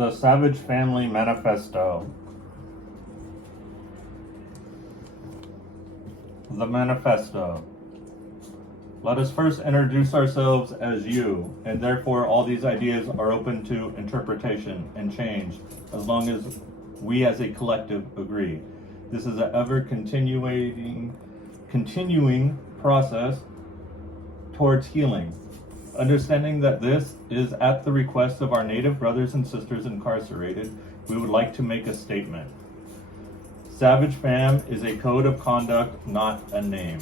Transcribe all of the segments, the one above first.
The Savage Family Manifesto. The Manifesto. Let us first introduce ourselves as you, and therefore all these ideas are open to interpretation and change, as long as we as a collective agree. This is an continuing process towards healing. Understanding that this is at the request of our Native brothers and sisters incarcerated, we would like to make a statement. S.A.V.A.G.E is a code of conduct, not a name.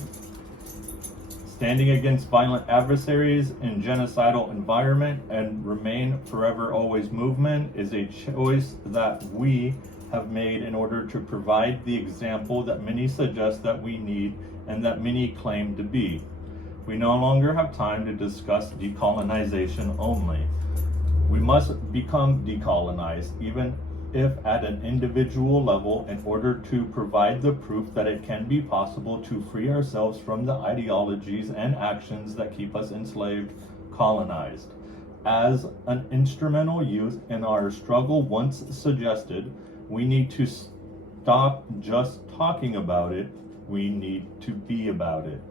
Standing against violent adversaries in genocidal environment and remain forever always movement is a choice that we have made in order to provide the example that many suggest that we need and that many claim to be. We no longer have time to discuss decolonization only. We must become decolonized, even if at an individual level, in order to provide the proof that it can be possible to free ourselves from the ideologies and actions that keep us enslaved, colonized. As an instrumental youth in our struggle once suggested, we need to stop just talking about it, we need to be about it.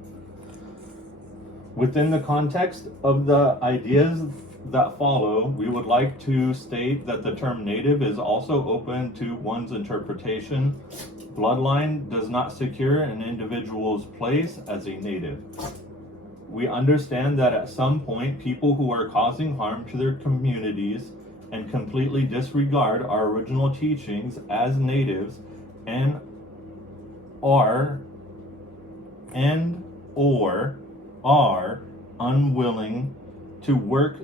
Within the context of the ideas that follow, we would like to state that the term Native is also open to one's interpretation. Bloodline does not secure an individual's place as a Native. We understand that at some point, people who are causing harm to their communities and completely disregard our original teachings as Natives and or are unwilling to work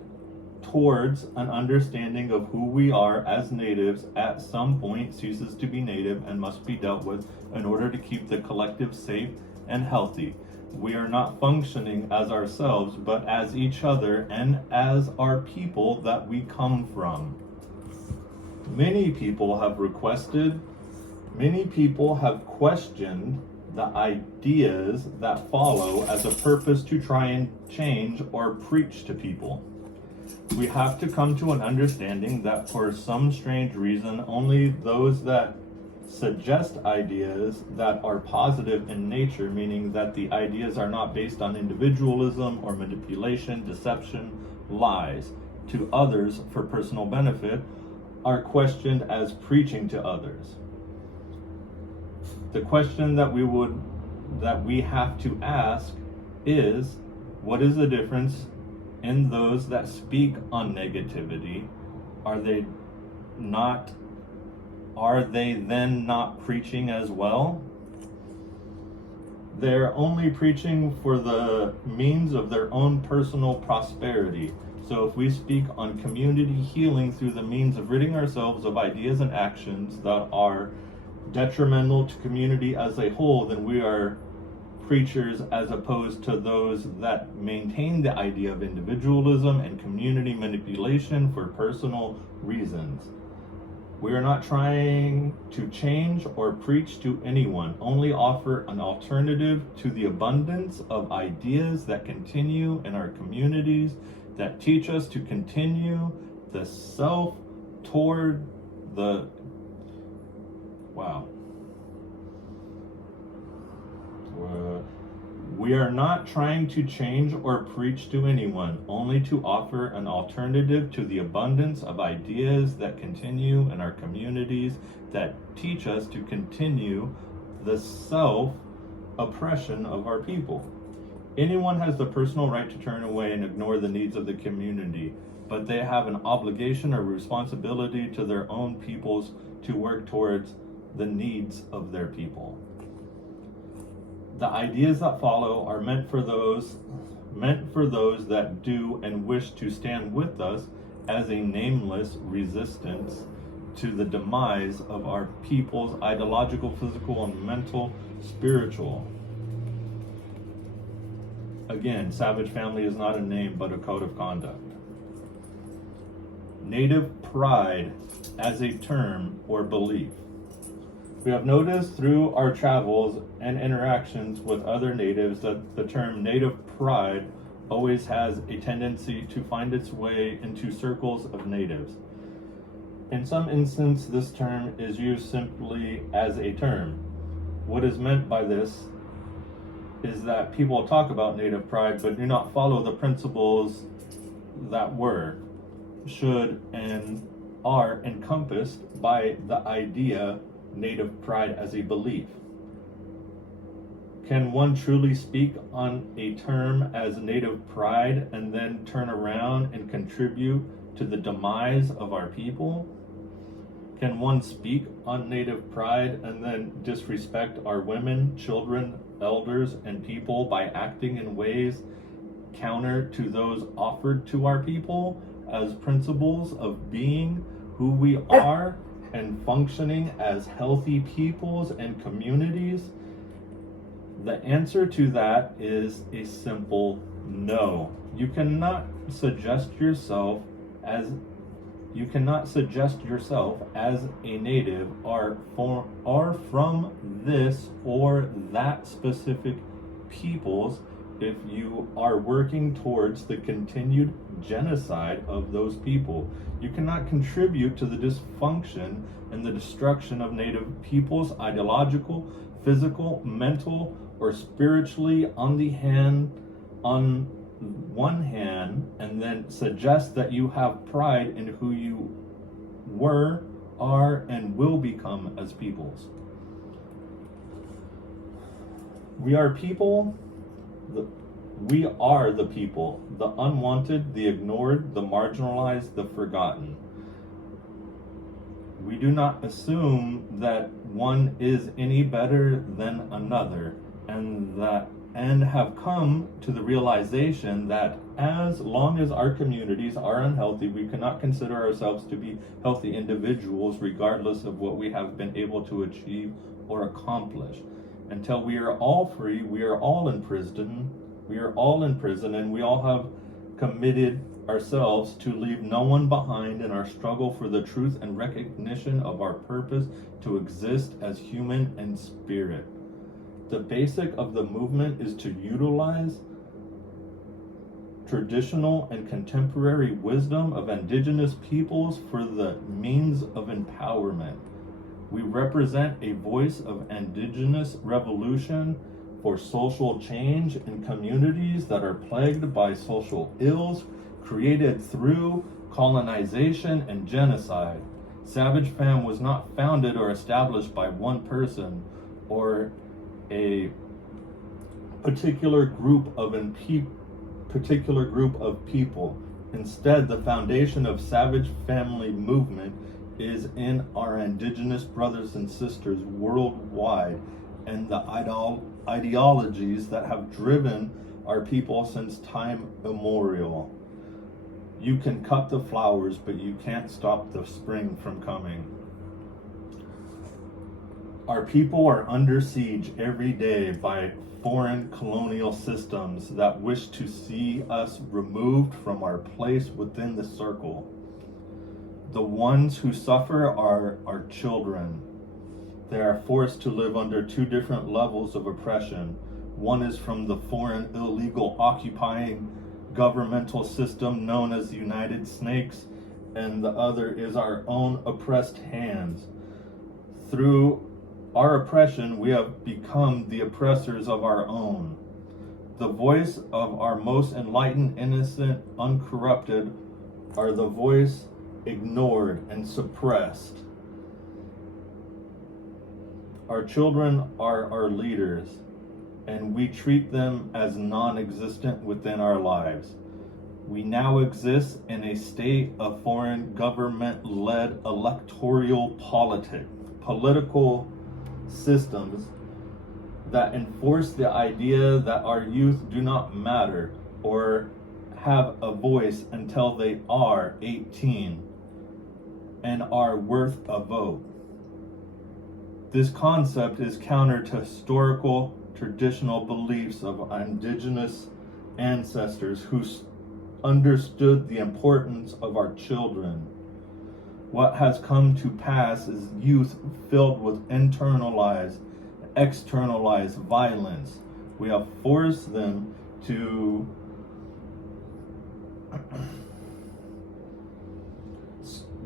towards an understanding of who we are as Natives at some point ceases to be Native and must be dealt with in order to keep the collective safe and healthy. We are not functioning as ourselves, but as each other and as our people that we come from. Many people have questioned the ideas that follow as a purpose to try and change or preach to people. We have to come to an understanding that for some strange reason, only those that suggest ideas that are positive in nature, meaning that the ideas are not based on individualism or manipulation, deception, lies to others for personal benefit, are questioned as preaching to others. The question that we have to ask is, what is the difference in those that speak on negativity? Are they then not preaching as well? They're only preaching for the means of their own personal prosperity. So if we speak on community healing through the means of ridding ourselves of ideas and actions that are detrimental to community as a whole, then we are preachers as opposed to those that maintain the idea of individualism and community manipulation for personal reasons. We are not trying to change or preach to anyone, only offer an alternative to the abundance of ideas that continue in our communities that teach us to continue the self toward the We are not trying to change or preach to anyone, only to offer an alternative to the abundance of ideas that continue in our communities that teach us to continue the self-oppression of our people. Anyone has the personal right to turn away and ignore the needs of the community, but they have an obligation or responsibility to their own peoples to work towards the needs of their people. The ideas that follow are meant for those that do and wish to stand with us as a nameless resistance to the demise of our people's ideological, physical, and mental, spiritual. Again, Savage Family is not a name, but a code of conduct. Native pride as a term or belief. We have noticed through our travels and interactions with other natives that the term native pride always has a tendency to find its way into circles of natives. In some instances, this term is used simply as a term. What is meant by this is that people talk about native pride but do not follow the principles that were, should, and are encompassed by the idea native pride as a belief. Can one truly speak on a term as native pride and then turn around and contribute to the demise of our people? Can one speak on native pride and then disrespect our women, children, elders, and people by acting in ways counter to those offered to our people as principles of being who we are and functioning as healthy peoples and communities? The answer to that is a simple no. You cannot suggest yourself as a native or from this or that specific peoples if you are working towards the continued genocide of those people. You cannot contribute to the dysfunction and the destruction of native peoples, ideological, physical, mental, or spiritually on one hand, and then suggest that you have pride in who you were, are, and will become as peoples. We are people. We are the people, the unwanted, the ignored, the marginalized, the forgotten. We do not assume that one is any better than another, and have come to the realization that as long as our communities are unhealthy, we cannot consider ourselves to be healthy individuals regardless of what we have been able to achieve or accomplish. Until we are all free, we are all in prison. We are all in prison, and we all have committed ourselves to leave no one behind in our struggle for the truth and recognition of our purpose to exist as human and spirit. The basic of the movement is to utilize traditional and contemporary wisdom of indigenous peoples for the means of empowerment. We represent a voice of indigenous revolution for social change in communities that are plagued by social ills created through colonization and genocide. S.A.V.A.G.E was not founded or established by one person or a particular group of people. Instead, the foundation of Savage Family Movement is in our indigenous brothers and sisters worldwide and the ideologies that have driven our people since time immemorial. You can cut the flowers, but you can't stop the spring from coming. Our people are under siege every day by foreign colonial systems that wish to see us removed from our place within the circle. The ones who suffer are our children. They are forced to live under two different levels of oppression. One is from the foreign illegal occupying governmental system known as the United Snakes, and the other is our own oppressed hands. Through our oppression, we have become the oppressors of our own. The voice of our most enlightened, innocent, uncorrupted are the voice ignored and suppressed. Our children are our leaders, and we treat them as non-existent within our lives. We now exist in a state of foreign government-led electoral political systems that enforce the idea that our youth do not matter or have a voice until they are 18 and are worth a vote. This concept is counter to historical traditional beliefs of indigenous ancestors who understood the importance of our children. What has come to pass is youth filled with internalized, externalized violence. We have forced them to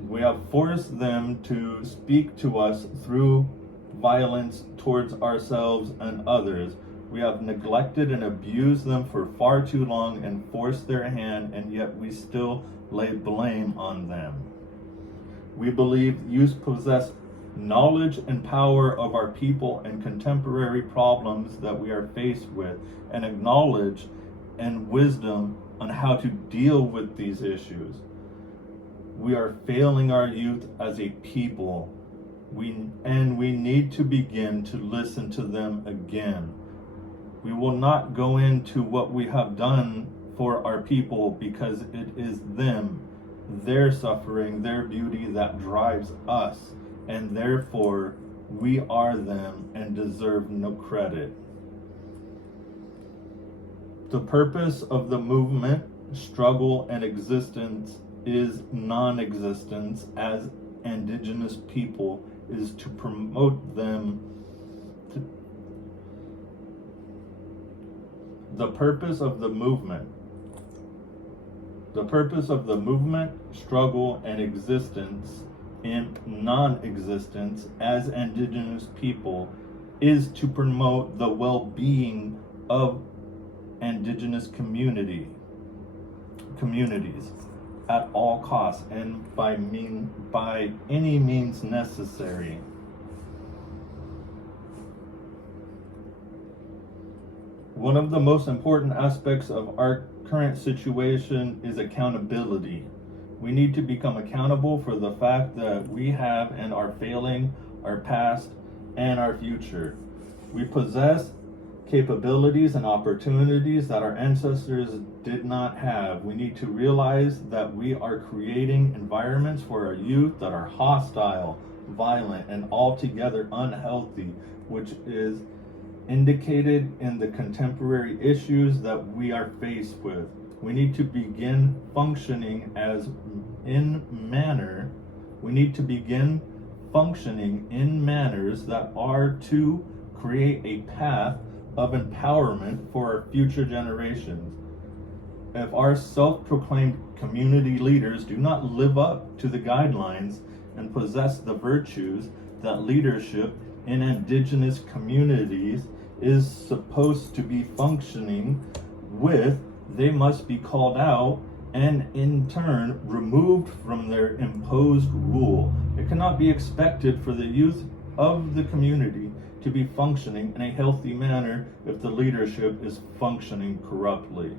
We have forced them to speak to us through violence towards ourselves and others. We have neglected and abused them for far too long and forced their hand, and yet we still lay blame on them. We believe youth possess knowledge and power of our people and contemporary problems that we are faced with, and acknowledge and wisdom on how to deal with these issues. We are failing our youth as a people. We need to begin to listen to them again. We will not go into what we have done for our people, because it is them, their suffering, their beauty that drives us, and therefore we are them and deserve no credit. The purpose of the movement, struggle, and existence is non-existence as indigenous people, is to promote them. The purpose of the movement, struggle, and existence in non-existence as indigenous people is to promote the well-being of indigenous communities at all costs and by any means necessary. One of the most important aspects of our current situation is accountability. We need to become accountable for the fact that we have and are failing our past and our future. We possess capabilities and opportunities that our ancestors did not have. We need to realize that we are creating environments for our youth that are hostile, violent, and altogether unhealthy, which is indicated in the contemporary issues that we are faced with. We need to begin functioning in manners that are to create a path of empowerment for our future generations. If our self-proclaimed community leaders do not live up to the guidelines and possess the virtues that leadership in indigenous communities is supposed to be functioning with, they must be called out and in turn removed from their imposed rule. It cannot be expected for the youth of the community to be functioning in a healthy manner if the leadership is functioning corruptly.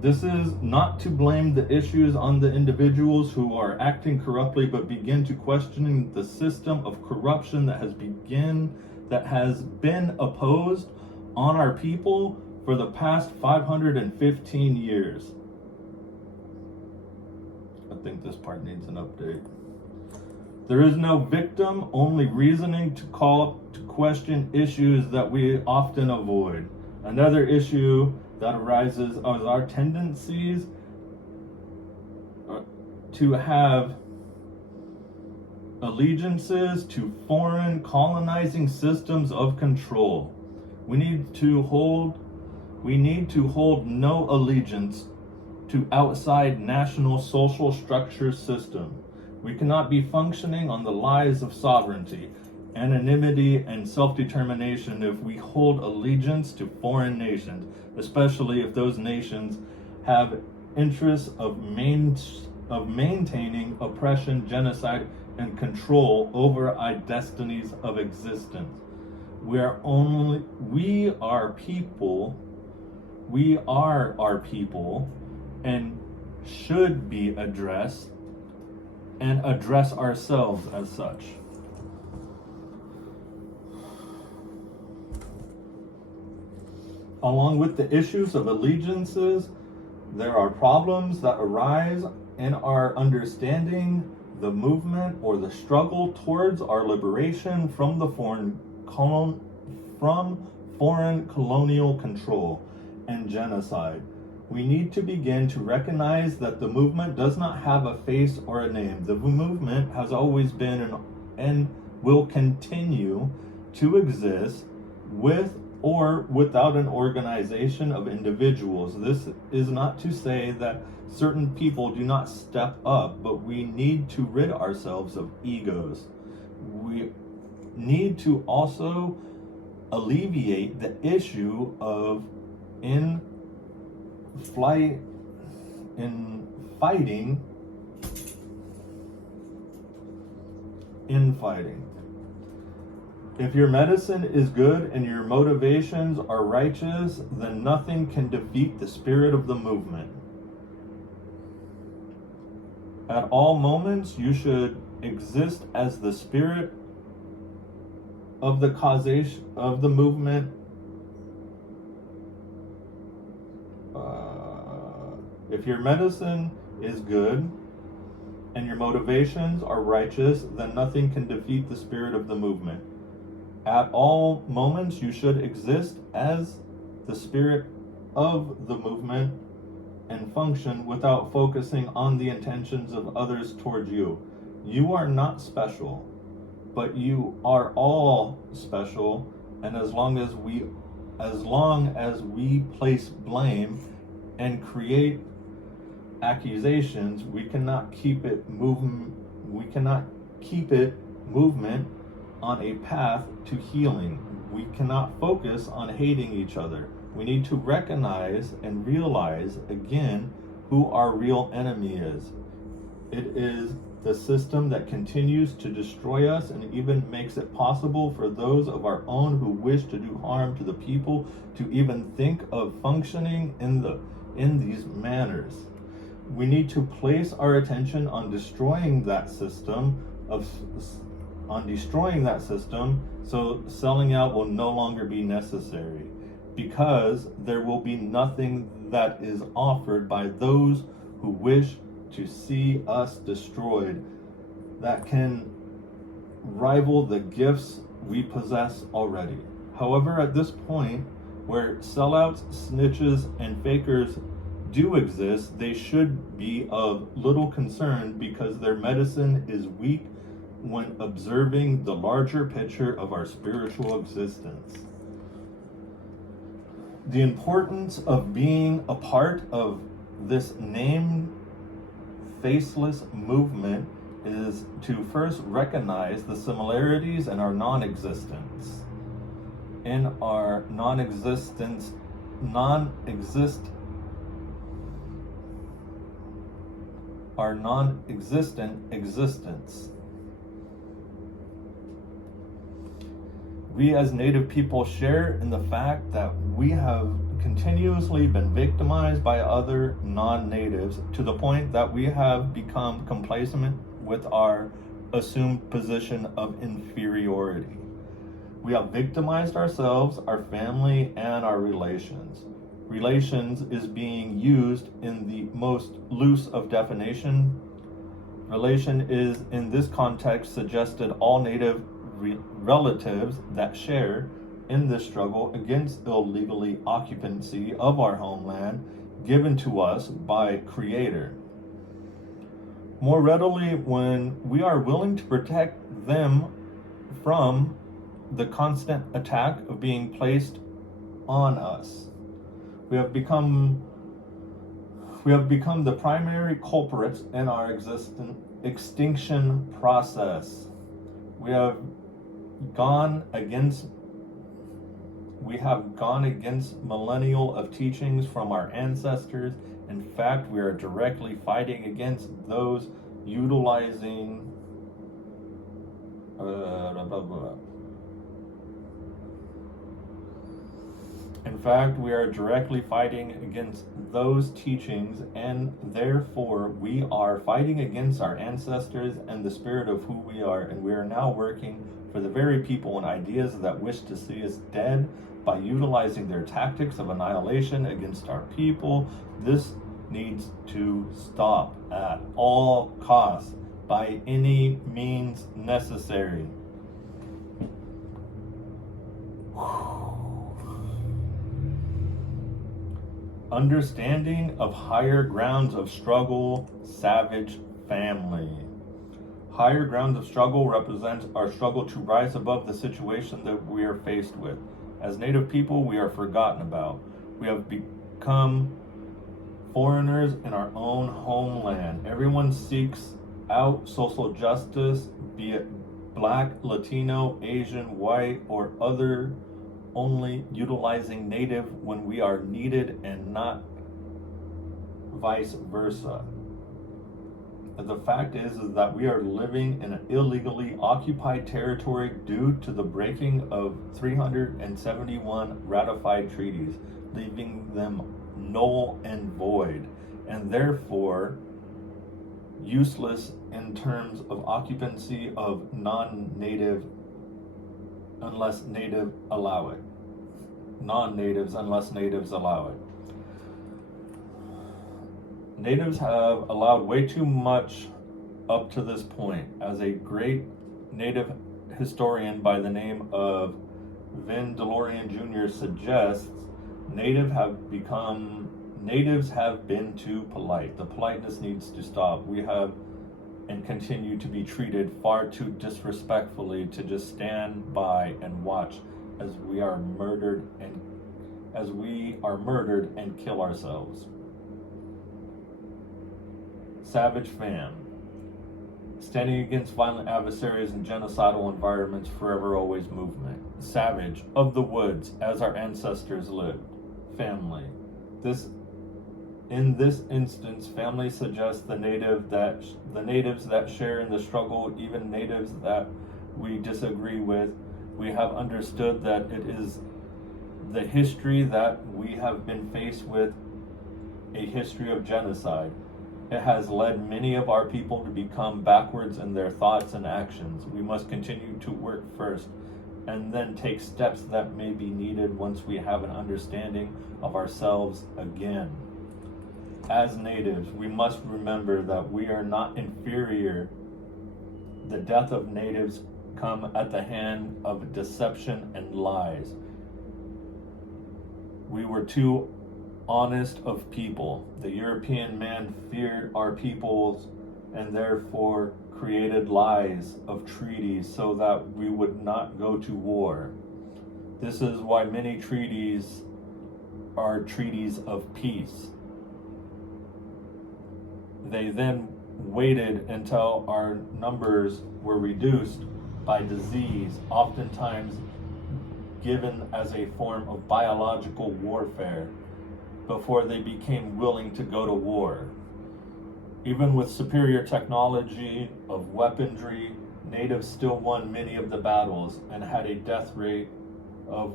This is not to blame the issues on the individuals who are acting corruptly, but begin to questioning the system of corruption that has been opposed on our people for the past 515 years. I think this part needs an update. There is no victim, only reasoning to call to question issues that we often avoid. Another issue that arises is our tendencies to have allegiances to foreign colonizing systems of control. We need to hold no allegiance to outside national social structure system. We cannot be functioning on the lies of sovereignty, anonymity, and self-determination if we hold allegiance to foreign nations, especially if those nations have interests of maintaining oppression, genocide, and control over our destinies of existence. We are our people, and should be addressed and address ourselves as such. Along with the issues of allegiances, there are problems that arise in our understanding the movement or the struggle towards our liberation from the foreign colonial control and genocide. We need to begin to recognize that the movement does not have a face or a name. The movement has always been and will continue to exist with or without an organization of individuals. This is not to say that certain people do not step up, but we need to rid ourselves of egos. We need to also alleviate the issue of infighting. If your medicine is good and your motivations are righteous, then nothing can defeat the spirit of the movement. At all moments, you should exist as the spirit of the causation of the movement. If your medicine is good and your motivations are righteous, then nothing can defeat the spirit of the movement. At all moments, you should exist as the spirit of the movement and function without focusing on the intentions of others toward you. You are not special, but you are all special, and as long as we place blame and create accusations, we cannot keep it movement on a path to healing. We cannot focus on hating each other. We need to recognize and realize again who our real enemy is. It is the system that continues to destroy us and even makes it possible for those of our own who wish to do harm to the people to even think of functioning in these manners. We need to place our attention on destroying that system so selling out will no longer be necessary, because there will be nothing that is offered by those who wish to see us destroyed that can rival the gifts we possess already. However, at this point, where sellouts, snitches, and fakers do exist, they should be of little concern because their medicine is weak when observing the larger picture of our spiritual existence. The importance of being a part of this named faceless movement is to first recognize the similarities in our non-existence. Our non-existent existence. We as Native people share in the fact that we have continuously been victimized by other non-natives to the point that we have become complacent with our assumed position of inferiority. We have victimized ourselves, our family, and our relations. Relations is being used in the most loose of definition. Relation is, in this context, suggested all Native relatives that share in this struggle against illegally occupancy of our homeland given to us by Creator. More readily, when we are willing to protect them from the constant attack of being placed on us. We have become the primary culprits in our extinction process. We have gone against millennial of teachings from our ancestors. In fact, we are directly fighting against those utilizing In fact, we are directly fighting against those teachings, and therefore we are fighting against our ancestors and the spirit of who we are, and we are now working for the very people and ideas that wish to see us dead by utilizing their tactics of annihilation against our people. This needs to stop at all costs, by any means necessary. Understanding of higher grounds of struggle, Savage family. Higher grounds of struggle represents our struggle to rise above the situation that we are faced with. As Native people, we are forgotten about. We have become foreigners in our own homeland. Everyone seeks out social justice, be it Black, Latino, Asian, white, or other, only utilizing Native when we are needed and not vice versa. The fact is that we are living in an illegally occupied territory due to the breaking of 371 ratified treaties, leaving them null and void, and therefore useless in terms of occupancy of non-native unless native allow it. Non-natives unless natives allow it. Natives have allowed way too much up to this point. As a great native historian by the name of Vin DeLorean Jr. suggests, natives have been too polite. The politeness needs to stop. We have and continue to be treated far too disrespectfully to just stand by and watch as we are murdered and kill ourselves. S.A.V.A.G.E, standing against violent adversaries and genocidal environments, forever always movement. Savage of the woods, as our ancestors lived. Family. In this instance, family suggests the natives that share in the struggle, even natives that we disagree with. We have understood that it is the history that we have been faced with, a history of genocide. It has led many of our people to become backwards in their thoughts and actions. We must continue to work first and then take steps that may be needed once we have an understanding of ourselves again. As natives, we must remember that we are not inferior. The death of natives come at the hand of deception and lies. We were too honest of people. The European man feared our peoples and therefore created lies of treaties so that we would not go to war. This is why many treaties are treaties of peace. They then waited until our numbers were reduced by disease, oftentimes given as a form of biological warfare, before they became willing to go to war. Even with superior technology of weaponry, natives still won many of the battles and had a death rate of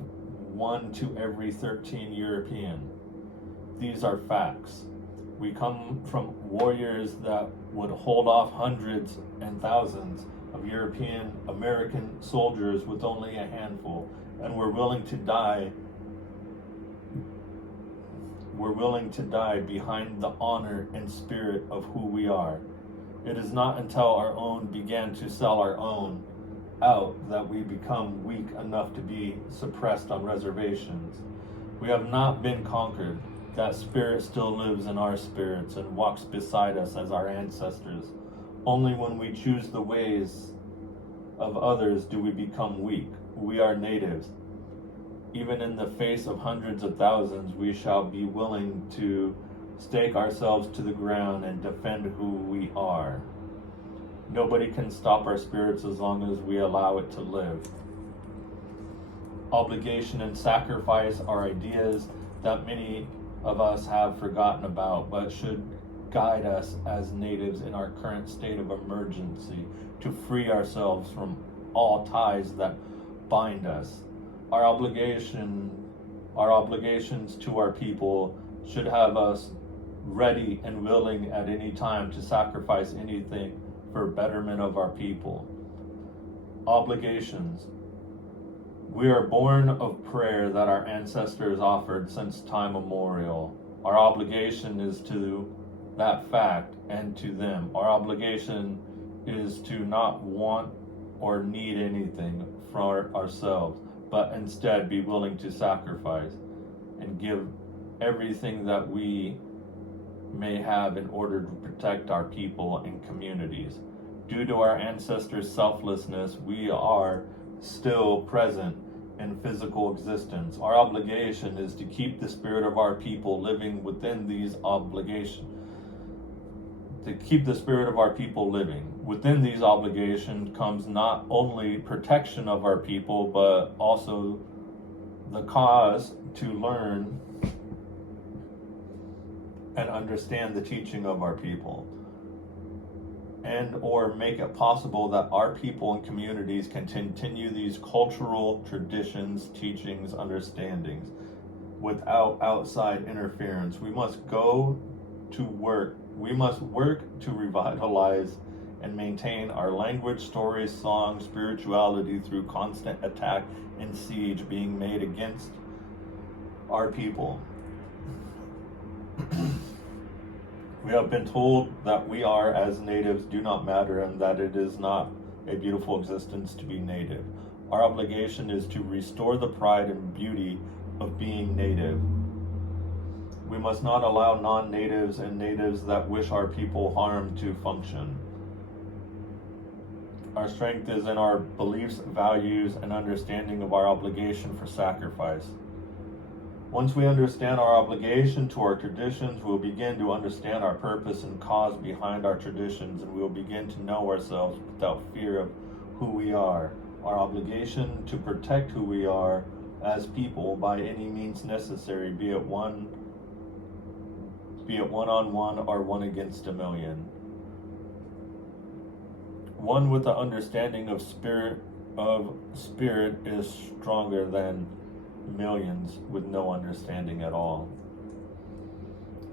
1 to every 13 European. These are facts. We come from warriors that would hold off hundreds and thousands of European American soldiers with only a handful, and were willing to die behind the honor and spirit of who we are. It is not until our own began to sell our own out that we become weak enough to be suppressed on reservations. We have not been conquered. That spirit still lives in our spirits and walks beside us as our ancestors. Only when we choose the ways of others do we become weak. We are natives. Even in the face of hundreds of thousands, we shall be willing to stake ourselves to the ground and defend who we are. Nobody can stop our spirits as long as we allow it to live. Obligation and sacrifice are ideas that many of us have forgotten about, but should guide us as natives in our current state of emergency to free ourselves from all ties that bind us. Our obligations to our people should have us ready and willing at any time to sacrifice anything for betterment of our people. Obligations. We are born of prayer that our ancestors offered since time immemorial. Our obligation is to that fact and to them. Our obligation is to not want or need anything for ourselves, but instead be willing to sacrifice and give everything that we may have in order to protect our people and communities. Due to our ancestors' selflessness, we are still present in physical existence. Our obligation is to keep the spirit of our people living within these obligations. To keep the spirit of our people living. Within these obligations comes not only protection of our people, but also the cause to learn and understand the teaching of our people, and or make it possible that our people and communities can continue these cultural traditions, teachings, understandings without outside interference. We must go to work. We must work to revitalize and maintain our language, stories, songs, spirituality through constant attack and siege being made against our people. We have been told that we are, as natives, do not matter, and that it is not a beautiful existence to be native. Our obligation is to restore the pride and beauty of being native. We must not allow non-natives and natives that wish our people harm to function. Our strength is in our beliefs, values, and understanding of our obligation for sacrifice. Once we understand our obligation to our traditions, we will begin to understand our purpose and cause behind our traditions, and we will begin to know ourselves without fear of who we are. Our obligation to protect who we are as people by any means necessary, be it one-on-one or one against a million. One with the understanding of spirit is stronger than millions with no understanding at all.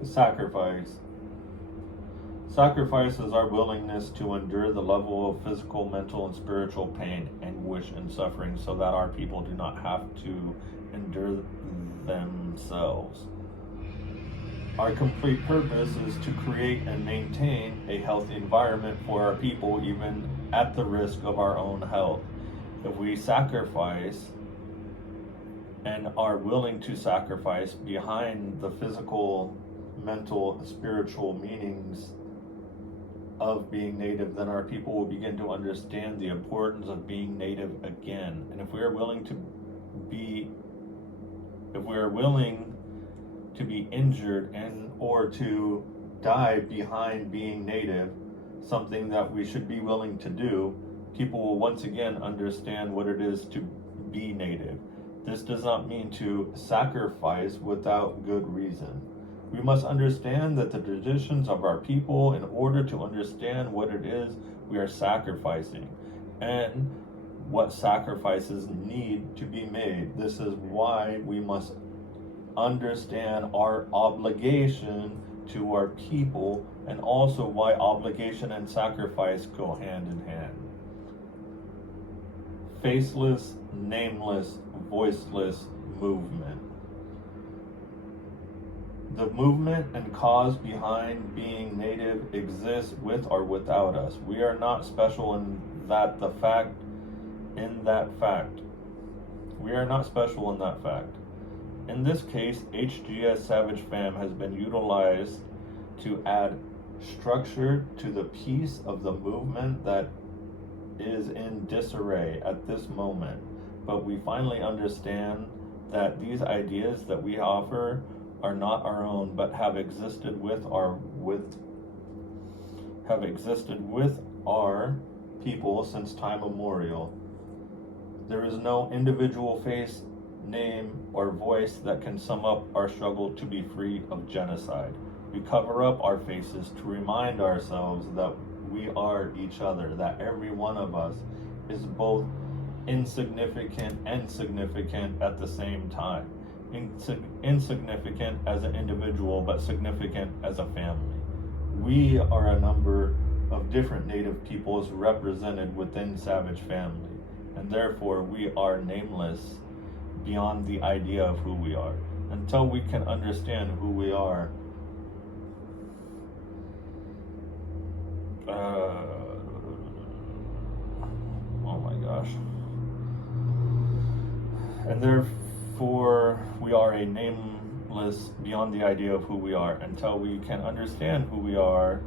Sacrifice. Sacrifice is our willingness to endure the level of physical, mental, and spiritual pain, anguish, and suffering so that our people do not have to endure themselves. Our complete purpose is to create and maintain a healthy environment for our people, even at the risk of our own health. If we sacrifice and are willing to sacrifice behind the physical, mental, spiritual meanings of being native, then our people will begin to understand the importance of being native again. And if we are willing to be injured and or to die behind being native, something that we should be willing to do, people will once again understand what it is to be native. This does not mean to sacrifice without good reason. We must understand that the traditions of our people in order to understand what it is we are sacrificing and what sacrifices need to be made. This is why we must understand our obligation to our people, and also why obligation and sacrifice go hand in hand. Faceless, nameless, voiceless movement. The movement and cause behind being native exists with or without us. We are not special in that fact. We are not special in that fact. In this case, H.G.S. S.A.V.A.G.E has been utilized to add structure to the piece of the movement that is in disarray at this moment. But we finally understand that these ideas that we offer are not our own, but have existed with our people since time immemorial. There is no individual face, name, or voice that can sum up our struggle to be free of genocide. We cover up our faces to remind ourselves that we are each other, that every one of us is both insignificant and significant at the same time. Insignificant as an individual, but significant as a family. We are a number of different Native peoples represented within S.A.V.A.G.E family, and therefore we are nameless beyond the idea of who we are. Until we can understand who we are, oh my gosh. And therefore we are a nameless beyond the idea of who we are. Until we can understand who we are,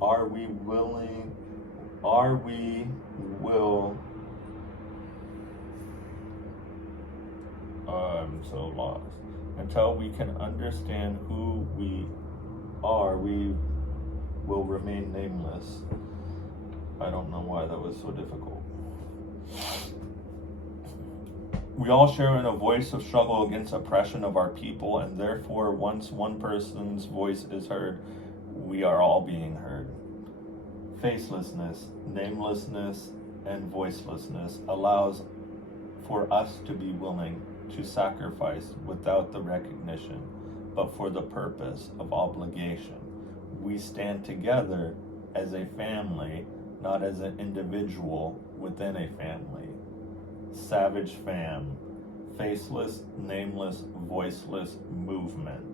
are we willing Are we will I'm so lost. Until we can understand who we are, we will remain nameless. I don't know why that was so difficult. We all share in a voice of struggle against oppression of our people, and therefore, once one person's voice is heard, we are all being heard. Facelessness, namelessness, and voicelessness allows for us to be willing to sacrifice without the recognition, but for the purpose of obligation. We stand together as a family, not as an individual within a family. S.A.V.A.G.E, faceless, nameless, voiceless movement.